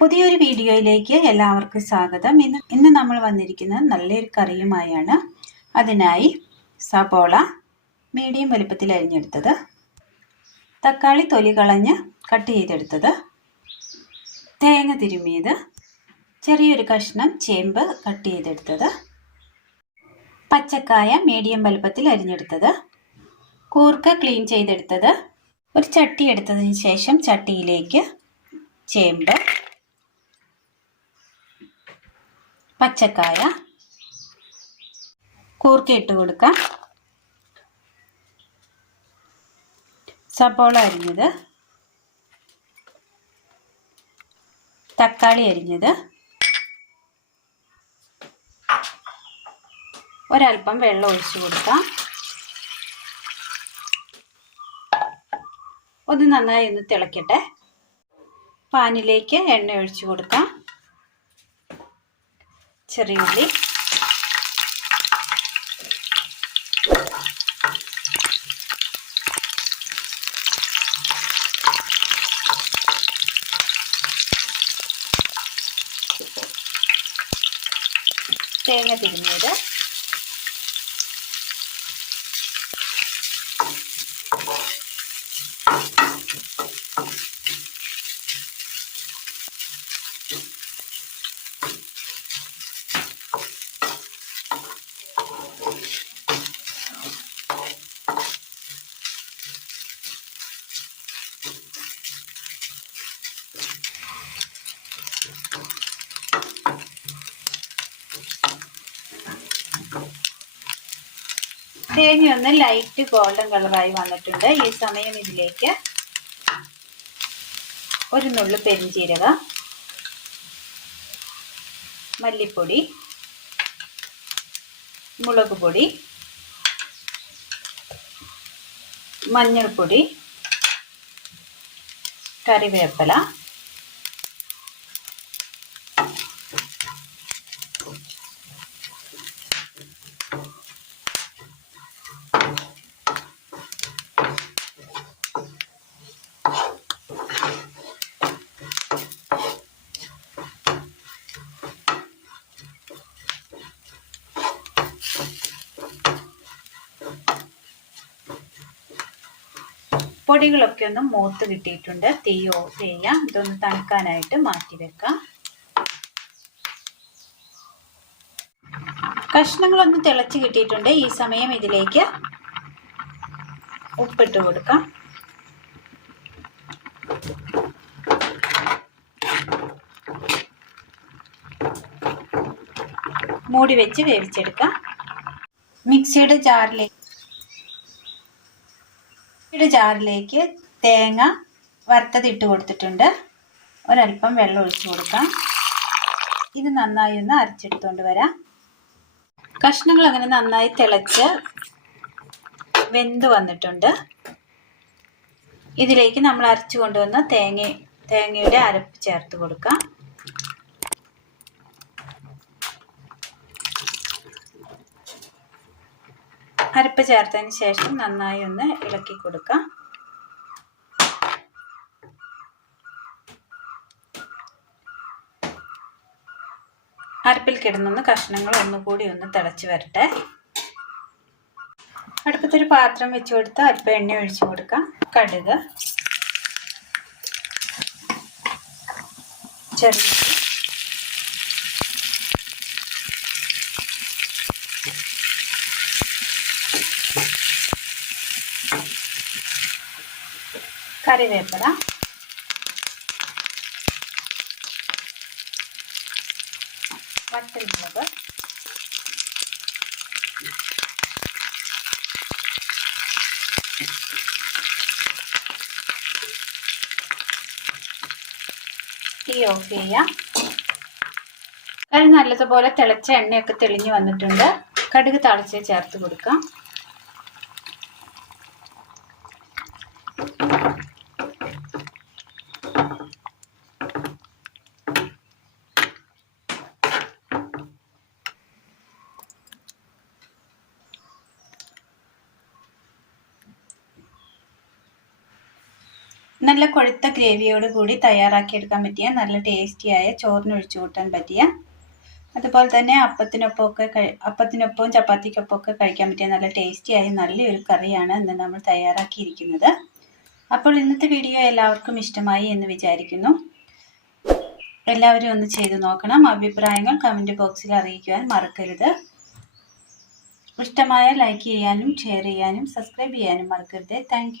പുതിയൊരു വീഡിയോയിലേക്ക് എല്ലാവർക്കും സ്വാഗതം. ഇന്ന് ഇന്ന് നമ്മൾ വന്നിരിക്കുന്നത് നല്ലൊരു കറിയുമായാണ്. അതിനായി സബോള മീഡിയം വലുപ്പത്തിൽ അരിഞ്ഞെടുത്തത്. തക്കാളി തൊലി കളഞ്ഞ് കട്ട് ചെയ്തെടുത്തത്. തേങ്ങ തിരുമ്മിയത് ചെറിയൊരു കഷ്ണം ചേമ്പ് കട്ട് ചെയ്തെടുത്തത്. പച്ചക്കായ മീഡിയം വലുപ്പത്തിൽ അരിഞ്ഞെടുത്തത്. കൂർക്ക ക്ലീൻ ചെയ്തെടുത്തത്. ഒരു ചട്ടി എടുത്തതിന് ശേഷം ചട്ടിയിലേക്ക് ചേമ്പ് പച്ചക്കായ കൂർക്കയിട്ട് കൊടുക്കാം. സബോള അരിഞ്ഞത് തക്കാളി അരിഞ്ഞത് ഒരൽപ്പം വെള്ളം ഒഴിച്ചു കൊടുക്കാം. ഒന്ന് നന്നായി ഒന്ന് തിളക്കട്ടെ. പാനിലേക്ക് എണ്ണ ഒഴിച്ചു കൊടുക്കാം. ചെറിയ ഉള്ളി. തേങ്ങ തിരിഞ്ഞത് തേങ്ങ ഒന്ന് ലൈറ്റ് ഗോൾഡൻ കളറായി വന്നിട്ടുണ്ട്. ഈ സമയം ഇതിലേക്ക് ഒരു നുള്ളു പെരിഞ്ചീരക മല്ലിപ്പൊടി മുളക് പൊടി മഞ്ഞൾപ്പൊടി കറിവേപ്പില പൊടികളൊക്കെ ഒന്ന് മൂത്ത് കിട്ടിയിട്ടുണ്ട്. തീ ഓഫ് ചെയ്യാം. ഇതൊന്ന് തണുക്കാനായിട്ട് മാറ്റി വെക്കാം. കഷ്ണങ്ങളൊന്ന് തിളച്ച് കിട്ടിയിട്ടുണ്ട്. ഈ സമയം ഇതിലേക്ക് ഉപ്പിട്ട് കൊടുക്കാം. മൂടി വെച്ച് വേവിച്ചെടുക്കാം. മിക്സിയുടെ ജാറിലേക്ക് മിക്സിയുടെ ജാറിലേക്ക് തേങ്ങ വറുത്തത് ഇട്ട് കൊടുത്തിട്ടുണ്ട്. ഒരല്പം വെള്ളം ഒഴിച്ചു കൊടുക്കാം. ഇത് നന്നായി ഒന്ന് അരച്ചെടുത്തുകൊണ്ട് വരാം. കഷ്ണങ്ങൾ അങ്ങനെ നന്നായി തിളച്ച് വെന്ത് വന്നിട്ടുണ്ട്. ഇതിലേക്ക് നമ്മൾ അരച്ചു കൊണ്ടുവന്ന തേങ്ങ തേങ്ങയുടെ അരപ്പ് ചേർത്ത് കൊടുക്കാം. അരപ്പ് ചേർത്തതിന് ശേഷം നന്നായി ഒന്ന് ഇളക്കി കൊടുക്കാം. അരപ്പിൽ കിടന്നൊന്ന് കഷ്ണങ്ങൾ ഒന്നുകൂടി ഒന്ന് തിളച്ച് വരട്ടെ. അടുപ്പത്തൊരു പാത്രം വെച്ച് കൊടുത്ത് അല്പം എണ്ണ ഒഴിച്ചു കൊടുക്കാം. കടുക്. ചെറിയ കറിവേപ്പില. വറ്റൽമുളക് തീ ഓഫ് ചെയ്യാം. കറി നല്ലതുപോലെ തിളച്ച എണ്ണയൊക്കെ തെളിഞ്ഞു വന്നിട്ടുണ്ട്. കടുക് തളിച്ച് ചേർത്ത് കൊടുക്കാം. നല്ല കൊഴുത്ത ഗ്രേവിയോട് കൂടി തയ്യാറാക്കിയെടുക്കാൻ പറ്റിയ നല്ല ടേസ്റ്റിയായ ചോറിന് ഒഴിച്ചു കൂട്ടാൻ പറ്റിയ അതുപോലെ തന്നെ അപ്പത്തിനൊപ്പം ഒക്കെ അപ്പത്തിനൊപ്പവും ചപ്പാത്തിക്കൊപ്പമൊക്കെ കഴിക്കാൻ പറ്റിയ നല്ല ടേസ്റ്റിയായ നല്ലൊരു കറിയാണ് ഇന്ന് നമ്മൾ തയ്യാറാക്കിയിരിക്കുന്നത്. അപ്പോൾ ഇന്നത്തെ വീഡിയോ എല്ലാവർക്കും ഇഷ്ടമായി എന്ന് വിചാരിക്കുന്നു. എല്ലാവരും ഒന്ന് ചെയ്തു നോക്കണം. അഭിപ്രായങ്ങൾ കമന്റ് ബോക്സിൽ അറിയിക്കുവാൻ മറക്കരുത്. ഇഷ്ടമായ ലൈക്ക് ചെയ്യാനും ഷെയർ ചെയ്യാനും സബ്സ്ക്രൈബ് ചെയ്യാനും മറക്കരുത്. താങ്ക്